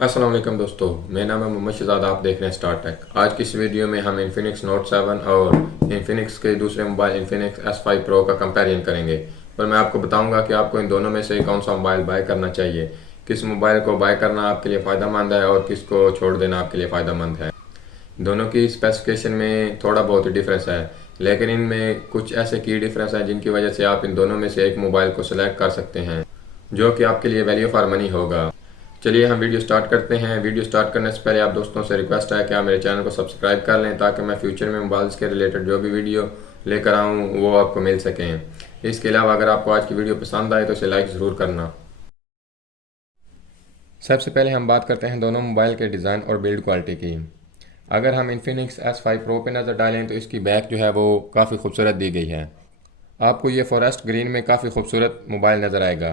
अस्सलाम वालेकुम दोस्तों, मेरा नाम है मोहम्मद शहजाद। आप देख रहे हैं स्टार टेक। आज की इस वीडियो में हम इन्फिनिक्स नोट 7 और इन्फिनिक्स के दूसरे मोबाइल इन्फिनिक्स S5 प्रो का कंपैरिजन करेंगे। और मैं आपको बताऊंगा कि आपको इन दोनों में से कौन सा मोबाइल बाय करना चाहिए, किस मोबाइल को बाय करना आपके लिए फ़ायदेमंद है और किसको छोड़ देना आपके लिए फ़ायदेमंद है। दोनों की स्पेसिफिकेशन में थोड़ा बहुत डिफरेंस है, लेकिन इनमें कुछ ऐसे की डिफरेंस हैं जिनकी वजह से आप इन दोनों में से एक मोबाइल को सिलेक्ट कर सकते हैं जो कि आपके लिए वैल्यू फॉर मनी होगा। चलिए हम वीडियो स्टार्ट करते हैं। वीडियो स्टार्ट करने से पहले आप दोस्तों से रिक्वेस्ट है कि आप मेरे चैनल को सब्सक्राइब कर लें ताकि मैं फ्यूचर में मोबाइल्स के रिलेटेड जो भी वीडियो लेकर आऊँ वो आपको मिल सकें। इसके अलावा अगर आपको आज की वीडियो पसंद आए तो इसे लाइक ज़रूर करना। सबसे पहले हम बात करते हैं दोनों मोबाइल के डिज़ाइन और बिल्ड क्वालिटी की। अगर हम इन्फिनिक्स S5 प्रो पे नज़र डालें तो इसकी बैक जो है वो काफ़ी खूबसूरत दी गई है। आपको ये फॉरेस्ट ग्रीन में काफ़ी खूबसूरत मोबाइल नज़र आएगा।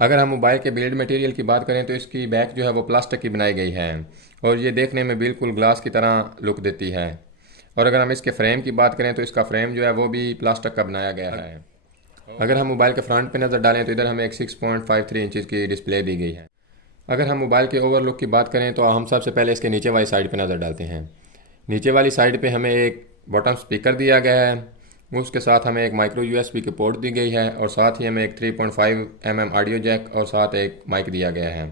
अगर हम मोबाइल के बिल्ड मटेरियल की बात करें तो इसकी बैक जो है वो प्लास्टिक की बनाई गई है और ये देखने में बिल्कुल ग्लास की तरह लुक देती है। और अगर हम इसके फ्रेम की बात करें तो इसका फ्रेम जो है वो भी प्लास्टिक का बनाया गया है। अगर हम मोबाइल के फ्रंट पे नज़र डालें तो इधर हमें एक 6.53 इंचज़ की डिस्प्ले दी गई है। अगर हम मोबाइल के ओवरलुक की बात करें तो हम सबसे पहले इसके नीचे वाली साइड पे नज़र डालते हैं। नीचे वाली साइड पे हमें एक बॉटम स्पीकर दिया गया है, उसके साथ हमें एक माइक्रो यूएसबी की पोर्ट दी गई है और साथ ही हमें एक 3.5 mm ऑडियो जैक और साथ एक माइक दिया गया है।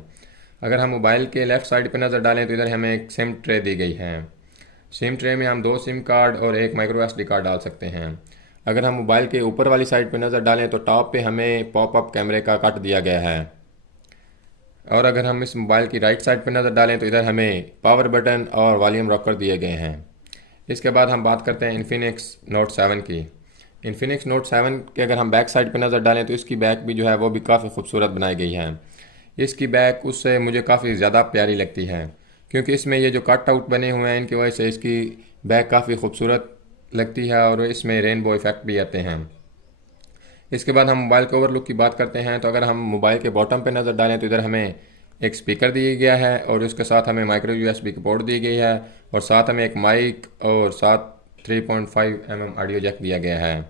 अगर हम मोबाइल के लेफ़्ट साइड पे नज़र डालें तो इधर हमें एक सिम ट्रे दी गई है। सिम ट्रे में हम 2 सिम कार्ड और एक माइक्रो एसडी कार्ड डाल सकते हैं। अगर हम मोबाइल के ऊपर वाली साइड पे नज़र डालें तो टॉप पे हमें पॉपअप कैमरे का कट दिया गया है। और अगर हम इस मोबाइल की राइट साइड पर नज़र डालें तो इधर हमें पावर बटन और वॉल्यूम रॉकर दिए गए हैं। इसके बाद हम बात करते हैं इन्फिनिक्स नोट 7 की। इन्फिनिक्स नोट 7 के अगर हम बैक साइड पर नज़र डालें तो इसकी बैक भी जो है वो भी काफ़ी खूबसूरत बनाई गई है। इसकी बैक उससे मुझे काफ़ी ज़्यादा प्यारी लगती है क्योंकि इसमें ये जो कट आउट बने हुए हैं इनकी वजह से इसकी बैक काफ़ी खूबसूरत लगती है और इसमें रेनबो इफ़ेक्ट भी आते हैं। इसके बाद हम मोबाइल के ओवरलुक की बात करते हैं तो अगर हम मोबाइल के बॉटम पे नज़र डालें तो इधर हमें एक स्पीकर दिया गया है और उसके साथ हमें माइक्रो यूएसबी की पोर्ट दी गई है और साथ हमें एक माइक और साथ 3.5 mm ऑडियो जैक दिया गया है।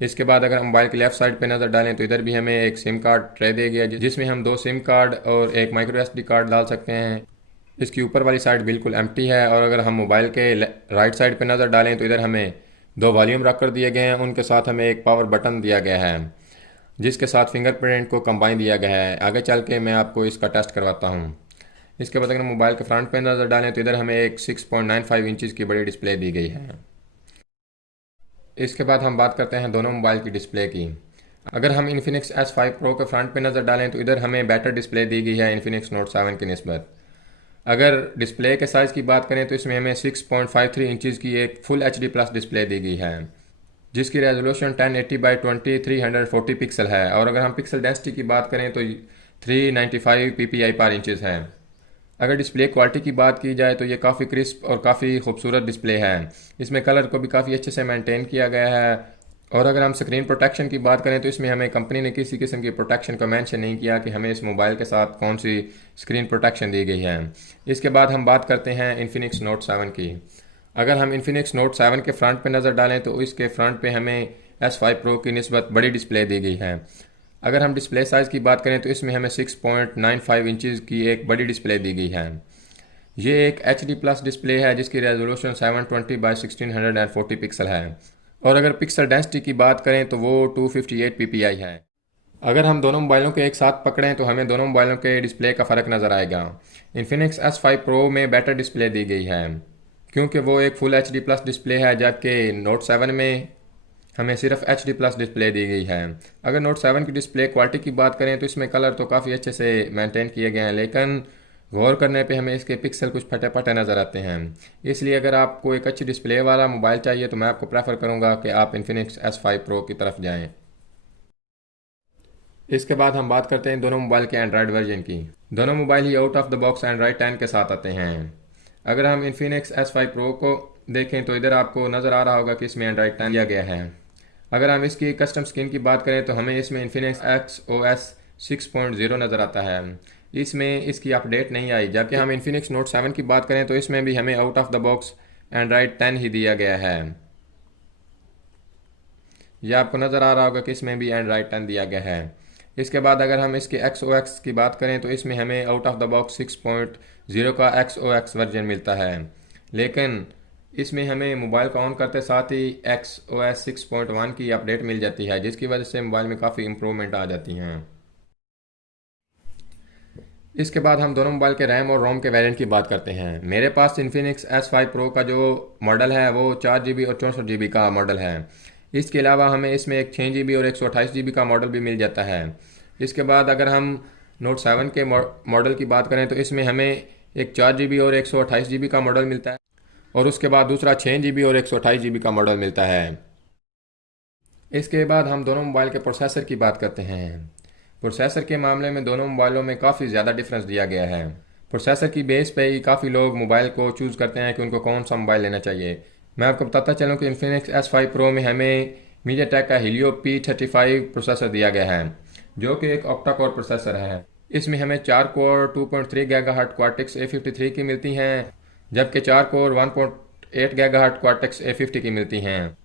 इसके बाद अगर हम मोबाइल के लेफ़्ट साइड पे नज़र डालें तो इधर भी हमें एक सिम कार्ड ट्रे दिया गया है जिसमें हम 2 सिम कार्ड और एक माइक्रो एसडी कार्ड डाल सकते हैं। इसकी ऊपर वाली साइड बिल्कुल एम्प्टी है। और अगर हम मोबाइल के राइट साइड पे नज़र डालें तो इधर हमें 2 वॉल्यूम रॉकर दिए गए हैं, उनके साथ हमें एक पावर बटन दिया गया है जिसके साथ फिंगरप्रिंट को कंबाइन दिया गया है। आगे चल के मैं आपको इसका टेस्ट करवाता हूँ। इसके बाद अगर मोबाइल के फ्रंट पे नज़र डालें तो इधर हमें एक 6.95 इंचज़ की बड़ी डिस्प्ले दी गई है। इसके बाद हम बात करते हैं दोनों मोबाइल की डिस्प्ले की। अगर हम इन्फिनिक्स S5 प्रो के फ्रंट पे नज़र डालें तो इधर हमें बेटर डिस्प्ले दी गई है इन्फिनिक्स नोट 7 की निस्बत। अगर डिस्प्ले के साइज़ की बात करें तो इसमें हमें 6.53 इंचज़ की एक फुल HD प्लस डिस्प्ले दी गई है जिसकी रेजोल्यूशन 1080 बाई 2340 पिक्सल है। और अगर हम पिक्सल डेंसिटी की बात करें तो 395 ppi पर इंचज़ है। अगर डिस्प्ले क्वालिटी की बात की जाए तो ये काफ़ी क्रिस्प और काफ़ी खूबसूरत डिस्प्ले है। इसमें कलर को भी काफ़ी अच्छे से मेंटेन किया गया है। और अगर हम स्क्रीन प्रोटेक्शन की बात करें तो इसमें हमें कंपनी ने किसी किस्म की प्रोटेक्शन को मेंशन नहीं किया कि हमें इस मोबाइल के साथ कौन सी स्क्रीन प्रोटेक्शन दी गई है। इसके बाद हम बात करते हैं इन्फिनिक्स नोट 7 की। अगर हम इन्फिनिक्स नोट 7 के फ्रंट पे नज़र डालें तो इसके फ्रंट पे हमें S5 प्रो की निस्बत बड़ी डिस्प्ले दी गई है। अगर हम डिस्प्ले साइज़ की बात करें तो इसमें हमें 6.95 इंचज़ की एक बड़ी डिस्प्ले दी गई है। ये एक HD प्लस डिस्प्ले है जिसकी रेजोल्यूशन 720 बाई 1640 पिक्सल है। और अगर पिक्सल डेंसिटी की बात करें तो वो 258 ppi है। अगर हम दोनों मोबाइलों के एक साथ पकड़ें तो हमें दोनों मोबाइलों के डिस्प्ले का फ़र्क नज़र आएगा। इन्फिनिक्स S5 प्रो में बेटर डिस्प्ले दी गई है क्योंकि वो एक फुल HD प्लस डिस्प्ले है, जबकि नोट 7 में हमें सिर्फ HD प्लस डिस्प्ले दी गई है। अगर नोट 7 की डिस्प्ले क्वालिटी की बात करें तो इसमें कलर तो काफ़ी अच्छे से मेंटेन किए गए हैं, लेकिन गौर करने पे हमें इसके पिक्सल कुछ फटे फटे नज़र आते हैं। इसलिए अगर आपको एक अच्छी डिस्प्ले वाला मोबाइल चाहिए तो मैं आपको प्रेफर करूँगा कि आप इन्फिनिक्स S5 प्रो की तरफ जाएँ। इसके बाद हम बात करते हैं दोनों मोबाइल के एंड्रॉयड वर्जन की। दोनों mobile he out of the box Android 10 के साथ आते हैं। अगर हम इन्फिनिक्स S5 प्रो को देखें तो इधर आपको नज़र आ रहा होगा कि इसमें एंड्रॉयड 10 दिया गया है। अगर हम इसकी कस्टम स्क्रीन की बात करें तो हमें इसमें इन्फिनिक्स XOS 6.0 नज़र आता है। इसमें इसकी अपडेट नहीं आई। जबकि हम इन्फिनिक्स नोट 7 की बात करें तो इसमें भी हमें out of the box Android 10 ही दिया गया है। यह आपको नज़र आ रहा होगा कि इसमें भी एंड्रॉयड 10 दिया गया है। इसके बाद अगर हम इसके XOX की बात करें तो इसमें हमें आउट ऑफ द बॉक्स 6.0 का XOX वर्जन मिलता है, लेकिन इसमें हमें मोबाइल को ऑन करते साथ ही XOS 6.1 की अपडेट मिल जाती है, जिसकी वजह से मोबाइल में काफ़ी इम्प्रूवमेंट आ जाती हैं। इसके बाद हम दोनों मोबाइल के रैम और रोम के वेरिएंट की बात करते हैं। मेरे पास इन्फिनिक्स S5 Pro का जो मॉडल है वो 4 GB और 64 GB का मॉडल है। इसके अलावा हमें इसमें एक 6 GB और 128 GB का मॉडल भी मिल जाता है। इसके बाद अगर हम नोट 7 के मॉडल की बात करें तो इसमें हमें एक 4 GB और 128 GB का मॉडल मिलता है, और उसके बाद दूसरा 6 GB और 128 GB का मॉडल मिलता है। इसके बाद हम दोनों मोबाइल के प्रोसेसर की बात करते हैं। प्रोसेसर के मामले में दोनों मोबाइलों में काफ़ी ज़्यादा डिफरेंस दिया गया है। प्रोसेसर की बेस पे ही काफ़ी लोग मोबाइल को चूज़ करते हैं कि उनको कौन सा मोबाइल लेना चाहिए। मैं आपको बताता चलूँ कि इन्फिनिक्स S5 Pro में हमें मीडियाटेक का Helio P35 प्रोसेसर दिया गया है, जो कि एक ऑक्टा कोर प्रोसेसर है। इसमें हमें 4 कोर 2.3 GHz Cortex A53 की मिलती हैं, जबकि 4 कोर 1.8 GHz Cortex A50 की मिलती हैं।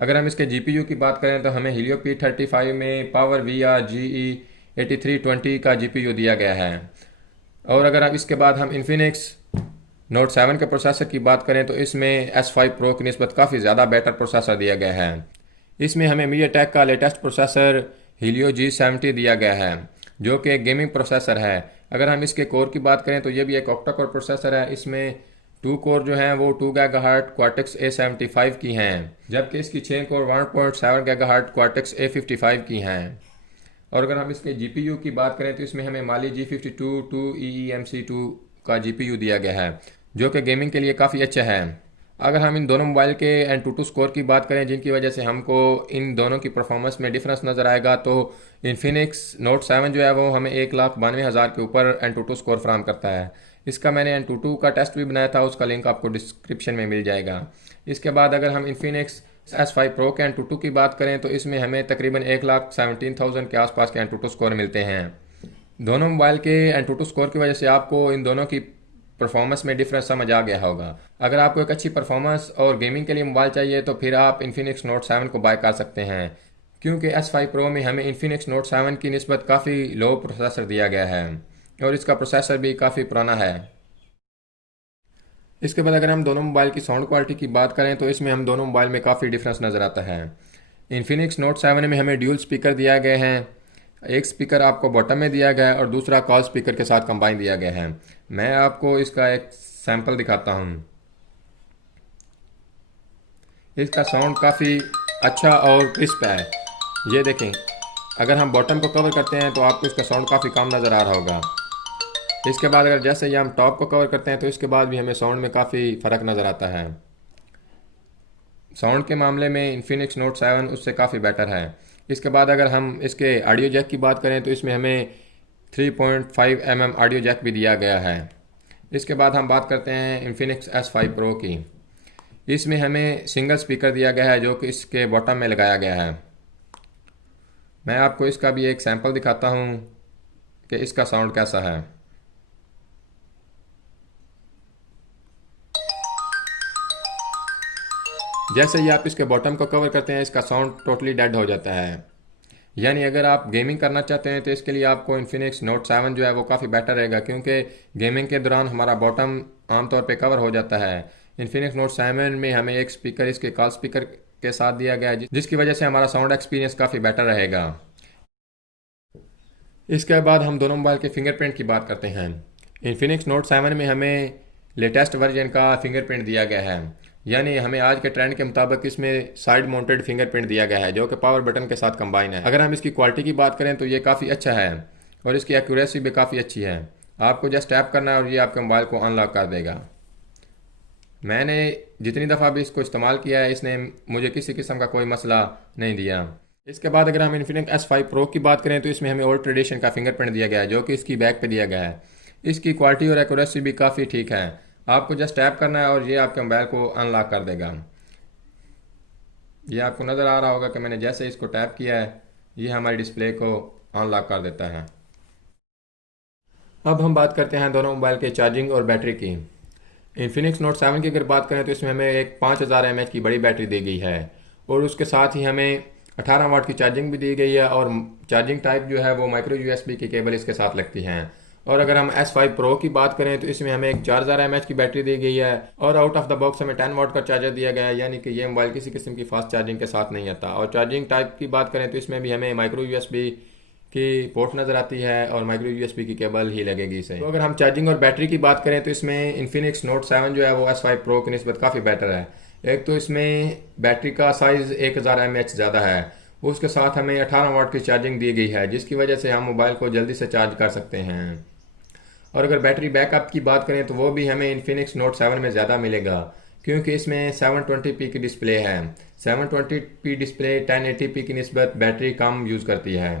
अगर हम इसके GPU की बात करें तो हमें Helio P35 में पावर VR GE8320 का GPU दिया गया है। और अगर अब इसके बाद हम इन्फिनिक्स नोट 7 के प्रोसेसर की बात करें तो इसमें S5 Pro की निस्बत काफ़ी ज़्यादा बेटर प्रोसेसर दिया गया है। इसमें हमें मीडियाटेक का लेटेस्ट प्रोसेसर Helio G70 दिया गया है, जो कि एक गेमिंग प्रोसेसर है। अगर हम इसके कोर की बात करें तो ये भी एक ऑक्टा कोर प्रोसेसर है। इसमें 2 कोर जो हैं वो 2 GHz Cortex A75 की हैं, जबकि इसकी 6 कोर 1.7 GHz Cortex A55 की हैं। और अगर हम इसके GPU की बात करें तो इसमें हमें Mali G52 2EEMC2 का GPU दिया गया है, जो कि गेमिंग के लिए काफ़ी अच्छा है। अगर हम इन दोनों मोबाइल के Antutu स्कोर की बात करें, जिनकी वजह से हमको इन दोनों की परफॉर्मेंस में डिफरेंस नज़र आएगा, तो इन्फिनिक्स नोट 7 जो है वो हमें 1,92,000 के ऊपर Antutu स्कोर फ्राहम करता है। इसका मैंने Antutu का टेस्ट भी बनाया था, उसका लिंक आपको डिस्क्रिप्शन में मिल जाएगा। इसके बाद अगर हम इन्फिनिक्स S5 Pro के Antutu की बात करें तो इसमें हमें तकरीबन 1,17,000 के आसपास के Antutu स्कोर मिलते हैं। दोनों मोबाइल के Antutu स्कोर की वजह से आपको इन दोनों की परफॉर्मेंस में डिफरेंस समझ आ गया होगा। अगर आपको एक अच्छी परफॉर्मेंस और गेमिंग के लिए मोबाइल चाहिए तो फिर आप इन्फिनिक्स नोट 7 को बाय कर सकते हैं, क्योंकि S5 Pro में हमें इन्फिनिक्स नोट 7 की निस्बत काफ़ी लो प्रोसेसर दिया गया है और इसका प्रोसेसर भी काफ़ी पुराना है। इसके बाद अगर हम दोनों मोबाइल की साउंड क्वालिटी की बात करें तो इसमें हम दोनों मोबाइल में काफ़ी डिफरेंस नज़र आता है। इन्फिनिक्स नोट 7 में हमें ड्यूल स्पीकर दिया गए हैं। एक स्पीकर आपको बॉटम में दिया गया है और दूसरा कॉल स्पीकर के साथ कंबाइन दिया गया है। मैं आपको इसका एक सैंपल दिखाता हूँ। इसका साउंड काफ़ी अच्छा और क्रिस्प है। ये देखें, अगर हम बॉटम को कवर करते हैं तो आपको इसका साउंड काफ़ी कम नज़र आ रहा होगा। इसके बाद अगर जैसे ही हम टॉप को कवर करते हैं तो इसके बाद भी हमें साउंड में काफ़ी फ़र्क नज़र आता है। साउंड के मामले में इन्फिनिक्स नोट 7 उससे काफ़ी बेटर है। इसके बाद अगर हम इसके ऑडियो जैक की बात करें तो इसमें हमें 3.5 mm ऑडियो जैक भी दिया गया है। इसके बाद हम बात करते हैं इन्फिनिक्स S5 Pro की। इसमें हमें सिंगल स्पीकर दिया गया है, जो कि इसके बॉटम में लगाया गया है। मैं आपको इसका भी एक सैंपल दिखाता हूँ कि इसका साउंड कैसा है। जैसे ही आप इसके बॉटम को कवर करते हैं इसका साउंड टोटली डेड हो जाता है। यानी अगर आप गेमिंग करना चाहते हैं तो इसके लिए आपको इन्फिनिक्स नोट 7 जो है वो काफ़ी बेटर रहेगा, क्योंकि गेमिंग के दौरान हमारा बॉटम आमतौर पे कवर हो जाता है। इन्फिनिक्स नोट 7 में हमें एक स्पीकर इसके कॉल स्पीकर के साथ दिया गया है, जिसकी वजह से हमारा साउंड एक्सपीरियंस काफ़ी बेटर रहेगा। इसके बाद हम दोनों मोबाइल के फिंगरप्रिंट की बात करते हैं। इन्फिनिक्स नोट 7 में हमें लेटेस्ट वर्जन का फिंगरप्रिंट दिया गया है, यानी हमें आज के ट्रेंड के मुताबिक इसमें साइड माउंटेड फिंगरप्रिंट दिया गया है, जो कि पावर बटन के साथ कंबाइन है। अगर हम इसकी क्वालिटी की बात करें तो ये काफ़ी अच्छा है और इसकी एक्यूरेसी भी काफ़ी अच्छी है। आपको जस्ट टैप करना है और ये आपके मोबाइल को अनलॉक कर देगा। मैंने जितनी दफ़ा भी इसको इस्तेमाल किया है इसने मुझे किसी किस्म का कोई मसला नहीं दिया। इसके बाद अगर हम इन्फिनिक्स S5 Pro की बात करें तो इसमें हमें ओल्ड ट्रेडिशन का फिंगरप्रिंट दिया गया है, जो कि इसकी बैक पे दिया गया है। इसकी क्वालिटी और एक्यूरेसी भी काफ़ी ठीक है। आपको जस्ट टैप करना है और ये आपके मोबाइल को अनलॉक कर देगा। ये आपको नज़र आ रहा होगा कि मैंने जैसे इसको टैप किया है ये हमारी डिस्प्ले को अनलॉक कर देता है। अब हम बात करते हैं दोनों मोबाइल के चार्जिंग और बैटरी की। इन्फिनिक्स नोट 7 की अगर बात करें तो इसमें हमें एक 5000 mAh की बड़ी बैटरी दी गई है और उसके साथ ही हमें 18 वाट की चार्जिंग भी दी गई है और चार्जिंग टाइप जो है वो माइक्रो यूएसबी की केबल इसके साथ लगती हैं। और अगर हम S5 Pro की बात करें तो इसमें हमें एक 4000 mAh की बैटरी दी गई है और आउट ऑफ द बॉक्स हमें 10 वाट का चार्जर दिया गया है, यानी कि ये मोबाइल किसी किस्म की फास्ट चार्जिंग के साथ नहीं आता। और चार्जिंग टाइप की बात करें तो इसमें भी हमें माइक्रो यूएसबी की पोर्ट नज़र आती है और माइक्रो यूएसबी की केबल ही लगेगी इसे। तो अगर हम चार्जिंग और बैटरी की बात करें तो इसमें इन्फिनिक्स नोट 7 जो है वो S5 Pro की निस्बत काफ़ी बेटर है। एक तो इसमें बैटरी का साइज़ 1000 mAh ज़्यादा है, उसके साथ हमें 18 वाट की चार्जिंग दी गई है जिसकी वजह से हम मोबाइल को जल्दी से चार्ज कर सकते हैं। और अगर बैटरी बैकअप की बात करें तो वो भी हमें इन्फिनिक्स नोट 7 में ज़्यादा मिलेगा क्योंकि इसमें 720p की डिस्प्ले है। 720p डिस्प्ले 1080p की निस्बत बैटरी कम यूज़ करती है।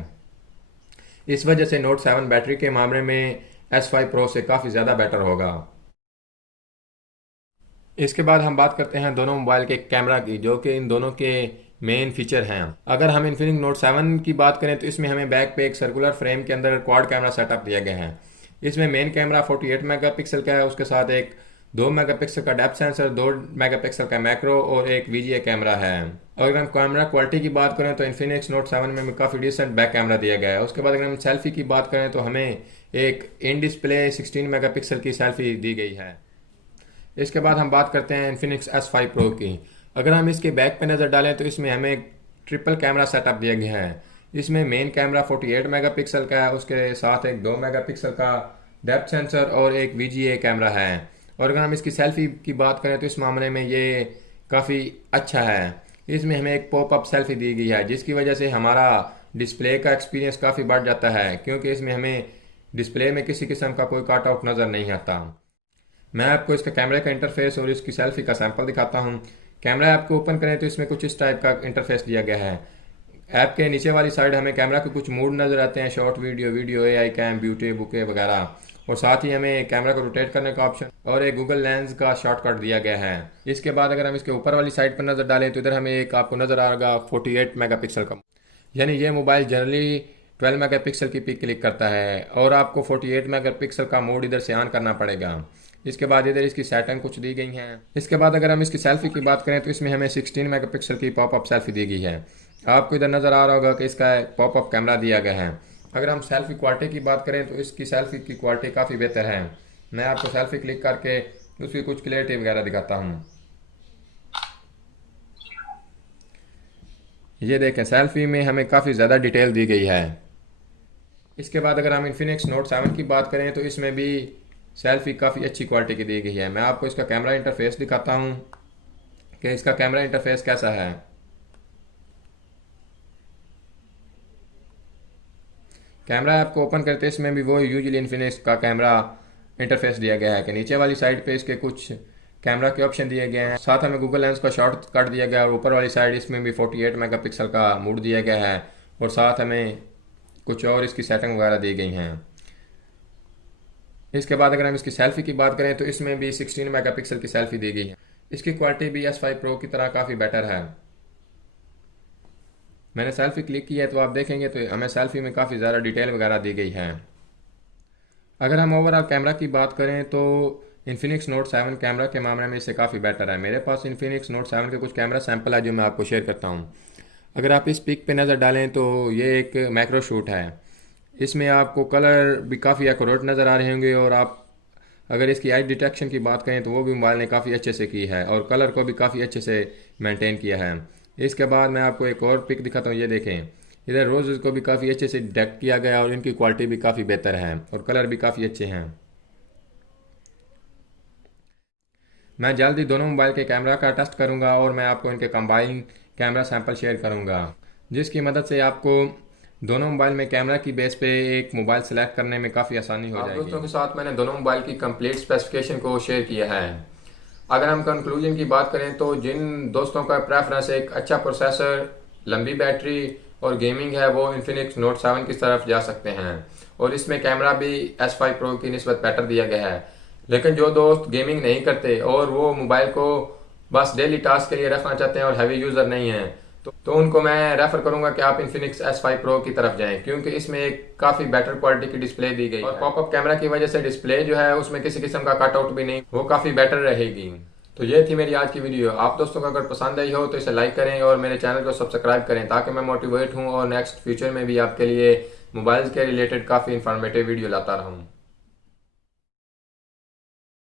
इस वजह से नोट 7 बैटरी के मामले में S5 Pro से काफ़ी ज़्यादा बेटर होगा। इसके बाद हम बात करते हैं दोनों मोबाइल के कैमरा की, जो कि इन दोनों के मेन फीचर हैं। अगर हम इन्फिनिक्स नोट 7 की बात करें तो इसमें हमें बैक पे एक सर्कुलर फ्रेम के अंदर क्वाड कैमरा सेटअप दिया गया है। इसमें मेन कैमरा 48 मेगापिक्सल का है, उसके साथ एक 2 मेगापिक्सल का डेप्थ सेंसर, 2 मेगापिक्सल का मैक्रो और एक VGA कैमरा है। अगर हम कैमरा क्वालिटी की बात करें तो इन्फिनिक्स नोट 7 में काफ़ी डिसेंट बैक कैमरा दिया गया है। उसके बाद अगर हम सेल्फी की बात करें तो हमें एक इन डिस्प्ले 16 मेगापिक्सल की सेल्फी दी गई है। इसके बाद हम बात करते हैं इन्फिनिक्स S5 Pro की। अगर हम इसके बैक पे नज़र डालें तो इसमें हमें एक ट्रिपल कैमरा सेटअप दिया गया है। इसमें मेन कैमरा 48 मेगापिक्सल का है, उसके साथ एक 2 मेगापिक्सल का डेप्थ सेंसर और एक VGA कैमरा है। और अगर हम इसकी सेल्फी की बात करें तो इस मामले में ये काफ़ी अच्छा है। इसमें हमें एक पॉपअप सेल्फी दी गई है जिसकी वजह से हमारा डिस्प्ले का एक्सपीरियंस काफ़ी बढ़ जाता है क्योंकि इसमें हमें डिस्प्ले में किसी किस्म का कोई कट आउट नज़र नहीं आता। मैं आपको इसका कैमरे का इंटरफेस और इसकी सेल्फी का सैंपल दिखाता हूँ। कैमरा ऐप को ओपन करें तो इसमें कुछ इस टाइप का इंटरफेस दिया गया है। ऐप के नीचे वाली साइड हमें कैमरा के कुछ मोड नज़र आते हैं, short video, AI cam, beauty, bouquet वगैरह। और साथ ही हमें कैमरा को रोटेट करने का ऑप्शन और एक गूगल लेंस का शॉर्टकट दिया गया है। इसके बाद अगर हम इसके ऊपर वाली साइड पर नज़र डालें तो इधर हमें एक आपको नज़र आएगा 48 मेगापिक्सल का, यानी ये मोबाइल जनरली 12 मेगापिक्सल की पिक क्लिक करता है और आपको 48 मेगापिक्सल का मोड इधर से ऑन करना पड़ेगा। इसके बाद इधर इसकी सेटिंग कुछ दी गई हैं। इसके बाद अगर हम इसकी सेल्फी की बात करें तो इसमें हमें 16 मेगापिक्सल की पॉपअप सेल्फी दी गई है। आपको इधर नज़र आ रहा होगा कि इसका पॉपअप कैमरा दिया गया है। अगर हम सेल्फी क्वालिटी की बात करें तो इसकी सेल्फी की क्वालिटी काफ़ी बेहतर है। मैं आपको सेल्फी क्लिक करके उसकी कुछ क्लैरिटी वगैरह दिखाता हूँ। ये देखें, सेल्फी में हमें काफ़ी ज़्यादा डिटेल दी गई है। इसके बाद अगर हम इन्फिनिक्स नोट 7 की बात करें तो इसमें भी सेल्फी काफ़ी अच्छी क्वालिटी की दी गई है। मैं आपको इसका कैमरा इंटरफेस दिखाता हूँ कि इसका कैमरा इंटरफेस कैसा है। कैमरा ऐप को ओपन करते इसमें भी वो यूजुअली इन्फिनिक्स का कैमरा इंटरफेस दिया गया है कि नीचे वाली साइड पे इसके कुछ कैमरा के ऑप्शन दिए गए हैं, साथ हमें गूगल लेंस का शॉर्ट कट दिया गया है और ऊपर वाली साइड इसमें भी 48 मेगापिक्सल का मोड दिया गया है और साथ हमें कुछ और इसकी सेटिंग वगैरह दी गई हैं। इसके बाद अगर हम इसकी सेल्फी की बात करें तो इसमें भी 16 मेगापिक्सल की सेल्फी दी गई है। इसकी क्वालिटी भी S5 Pro की तरह काफ़ी बेटर है। मैंने सेल्फी क्लिक की है तो आप देखेंगे तो हमें सेल्फी में काफ़ी ज़्यादा डिटेल वगैरह दी गई है। अगर हम ओवरऑल कैमरा की बात करें तो इन्फिनिक्स नोट 7 कैमरा के मामले में इससे काफ़ी बेटर है। मेरे पास इन्फिनिक्स नोट 7 के कुछ कैमरा सैंपल है जो मैं आपको शेयर करता हूँ। अगर आप इस पिक पे नज़र डालें तो ये एक मैक्रो शूट है। इसमें आपको कलर भी काफ़ी एक्यूरेट नज़र आ रहे होंगे और आप अगर इसकी आई डिटेक्शन की बात करें तो वो भी मोबाइल ने काफ़ी अच्छे से की है और कलर को भी काफ़ी अच्छे से मेंटेन किया है। इसके बाद मैं आपको एक और पिक दिखाता हूँ। ये देखें, इधर रोज़ को भी काफ़ी अच्छे से डिटेक्ट किया गया और इनकी क्वालिटी भी काफ़ी बेहतर है और कलर भी काफ़ी अच्छे हैं। मैं जल्दी दोनों मोबाइल के कैमरा का टेस्ट करूंगा और मैं आपको इनके कंबाइन कैमरा सैंपल शेयर करूंगा जिसकी मदद से आपको दोनों मोबाइल में कैमरा की बेस पे एक मोबाइल सेलेक्ट करने में काफ़ी आसानी हो जाएगी। दोस्तों के साथ मैंने दोनों मोबाइल की कंप्लीट स्पेसिफिकेशन को शेयर किया है। अगर हम कंक्लूजन की बात करें तो जिन दोस्तों का प्रेफरेंस एक अच्छा प्रोसेसर, लंबी बैटरी और गेमिंग है वो इन्फिनिक्स नोट 7 की तरफ जा सकते हैं और इसमें कैमरा भी S5 Pro की निस्बत बेटर दिया गया है। लेकिन जो दोस्त गेमिंग नहीं करते और वो मोबाइल को बस डेली टास्क के लिए रखना चाहते हैं और हैवी यूज़र नहीं हैं तो उनको मैं रेफर करूंगा कि आप इन्फिनिक्स S5 Pro की तरफ जाएं क्योंकि इसमें एक काफ़ी बेटर क्वालिटी की डिस्प्ले दी गई और पॉपअप कैमरा की वजह से डिस्प्ले जो है उसमें किसी किस्म का कटआउट भी नहीं, वो काफ़ी बेटर रहेगी। तो ये थी मेरी आज की वीडियो। आप दोस्तों को अगर पसंद आई हो तो इसे लाइक करें और मेरे चैनल को सब्सक्राइब करें, ताकि मैं मोटिवेट हूँ और नेक्स्ट फ्यूचर में भी आपके लिए मोबाइल के रिलेटेड काफ़ी इंफॉर्मेटिव वीडियो लाता रहूँ।